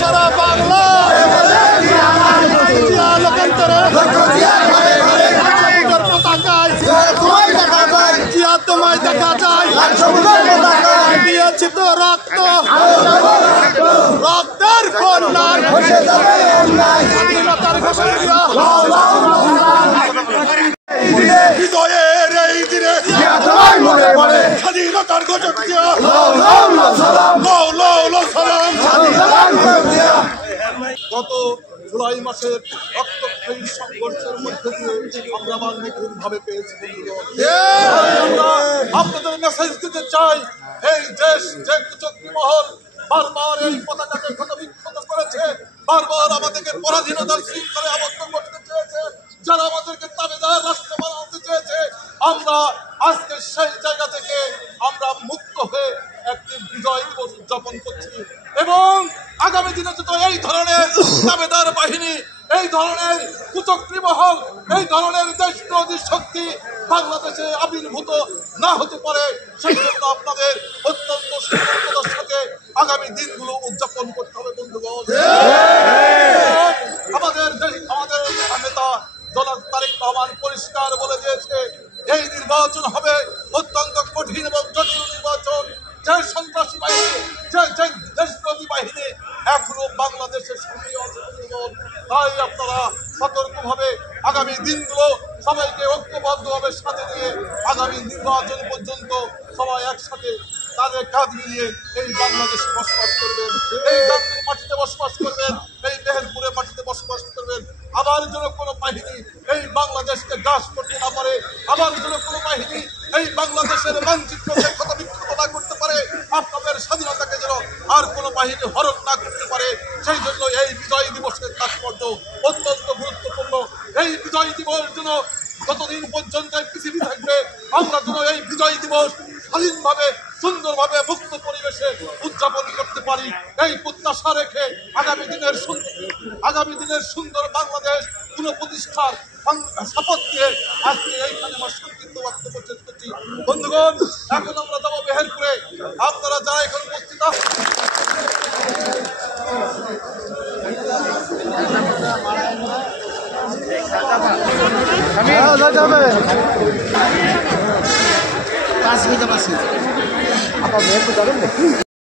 সারা বাংলা তোমায় দেখা যায় দিয়েছি তো রক্ত রক্তের স্বাধীনতার ঘোষণা হৃদয়ের এই দিনে স্বাধীনতার ঘোষণা গত জুলাই মাসের রক্তক্ষয়ী সংঘর্ষের মধ্যে দিয়ে আমরা আমার নিখুঁতভাবে পেয়েছি। আপনাদের মেসেজ দিতে চাই, এই দেশ যে কুচক্রী মহল বারবার এই পতাকাকে ক্ষতবিক্ষত করেছে, বারবার আমাদেরকে পরাধীনতার শৃঙ্খলে আবদ্ধ করতে চেয়েছে, যারা আমাদেরকে দাবিদার রাষ্ট্র বানাতে চেয়েছে, আমরা আজকে সেই জায়গা থেকে আমরা মুক্ত হয়ে একটি বিজয় দিবস উদযাপন করছি। এবং আগামী দিনে যদি এই ধরনের দাবিদার বাহিনী, এই ধরনের কুচক্রী মহল, এই ধরনের দেশবিরোধী শক্তি বাংলাদেশে আবির্ভূত না হতে পারে, সেই জন্য আপনাদের অত্যন্ত সতর্কতার সাথে আগামী দিনগুলো উদযাপন করতে হবে। বন্ধুগণ, আমাদের নেতা জনাব তারেক রহমান পরিষ্কার বলে দিয়েছে, এই নির্বাচন হবে অত্যন্ত কঠিন এবং জটিল নির্বাচন। যে সন্ত্রাসী বাহিনী, যে দেশবিরোধী বাহিনী এখনো বাংলাদেশের সক্রিয় আছে, তাই আপনারা সতর্কভাবে আগামী দিনগুলো সবাইকে ঐক্যবদ্ধভাবে সাথে নিয়ে আগামী নির্বাচন পর্যন্ত সবাই একসাথে তাদের কাঁধ মিলিয়ে এই বাংলাদেশে বসবাস করবেন, এই গান্ধীর মাটিতে বসবাস করবেন, এই মেহেরপুরে মাটিতে বসবাস করবেন। আবার যেন কোনো বাহিনী এই বাংলাদেশকে গ্রাস করতে না পারে, আবার যেন কোনো বাহিনী এই বাংলাদেশের মানচিত্রকে ক্ষতবিক্ষত না করতে পারে, আপনাদের স্বাধীনতাকে যেন আর কোনো বাহিনী হরণ না করতে পারে। সেই জন্য এই বিজয় দিবসের তাৎপর্য অত্যন্ত গুরুত্বপূর্ণ। এই বিজয় দিবস যেন যতদিন পর্যন্ত পৃথিবী থাকবে, আমরা যেন এই বিজয় দিবস স্বাধীনভাবে, সুন্দরভাবে, মুক্ত পরিবেশে উদযাপন করতে পারি, এই প্রত্যাশা রেখে আগামী দিনের সুন্দর বাংলাদেশ পুনঃপ্রতিষ্ঠার শপথ নিয়ে আজকে এইখানে আমার সংক্ষিপ্ত বক্তব্য শেষ করছি। বন্ধুগণ, এখন আমরা যাবো মেহেরপুরে। আপনারা যারা এখন উপস্থিত আছেন, পাঁচ মিনিট